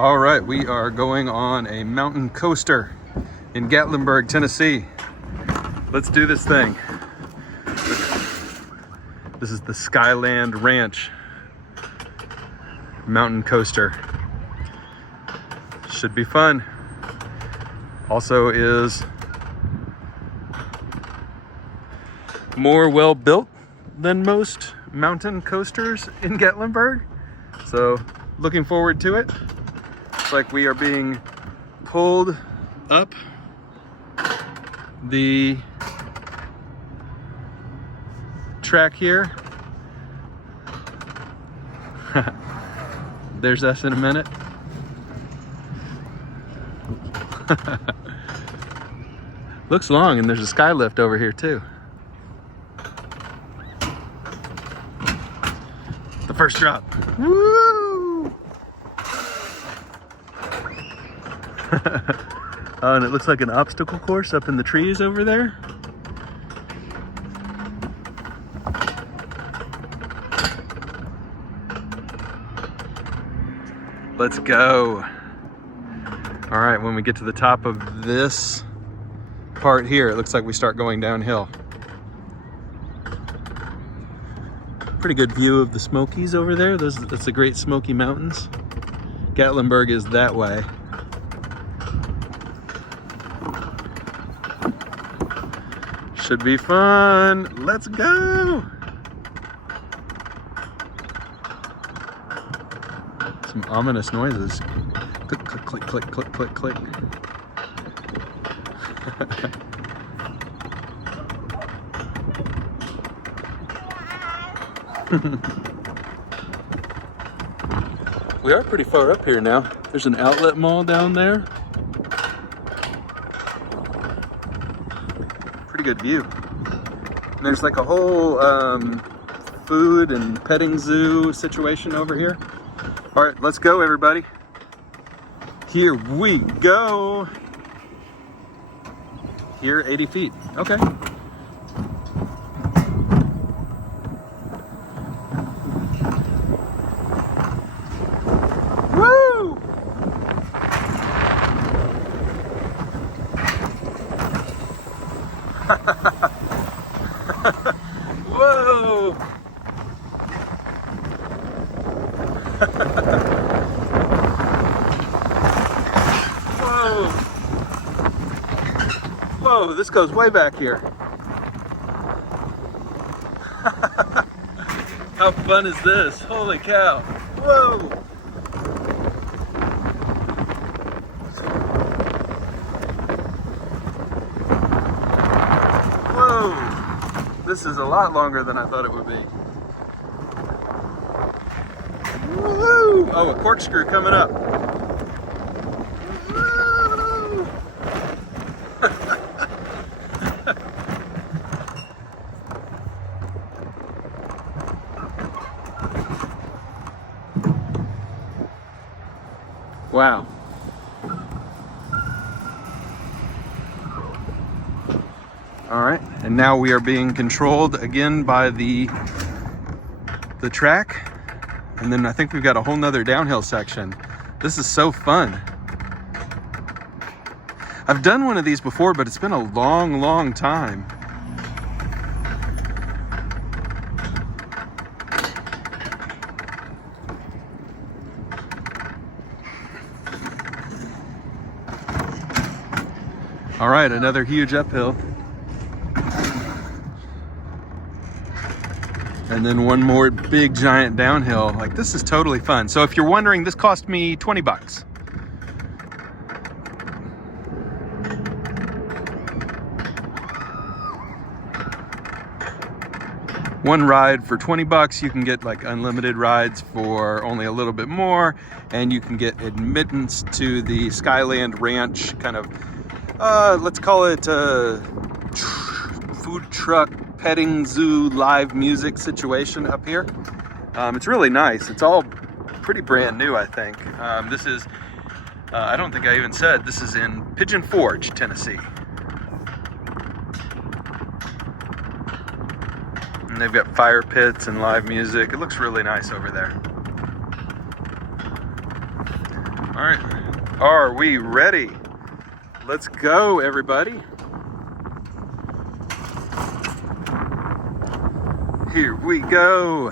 All right, we are going on a mountain coaster in Gatlinburg, Tennessee. Let's do this thing. This is the Skyland Ranch mountain coaster. Should be fun. Also is more well built than most mountain coasters in Gatlinburg. So looking forward to it. It's like we are being pulled up the track here. There's us in a minute. Looks long, and there's a sky lift over here too. The first drop. Woo! Oh, and it looks like an obstacle course up in the trees over there. Let's go. All right, when we get to the top of this part here, it looks like we start going downhill. Pretty good view of the Smokies over there. That's the great Smoky Mountains. Gatlinburg is that way. Should be fun. Let's go. Some ominous noises. Click, click, click, click, click, click, click. We are pretty far up here now. There's an outlet mall down there. Pretty good view. And there's like a whole food and petting zoo situation over here. All right, let's go, everybody. Here we go. Here, 80 feet. Okay. Woo! Whoa! Whoa! Whoa, this goes way back here. How fun is this? Holy cow. Whoa! Whoa! This is a lot longer than I thought it would be. Woo! Oh, a corkscrew coming up. Woo! Wow. All right, and now we are being controlled again by the track. And then I think we've got a whole nother downhill section. This is so fun. I've done one of these before, but it's been a long, long time. All right, another huge uphill. And then one more big giant downhill. Like, this is totally fun. So if you're wondering, this cost me 20 bucks. One ride for 20 bucks, you can get like unlimited rides for only a little bit more, and you can get admittance to the Skyland Ranch kind of, let's call it a food truck petting zoo live music situation up here. It's really nice. It's all pretty brand new, I think. This is, I don't think I even said, this is in Pigeon Forge, Tennessee. And they've got fire pits and live music. It looks really nice over there. All right, are we ready? Let's go, everybody. Here we go.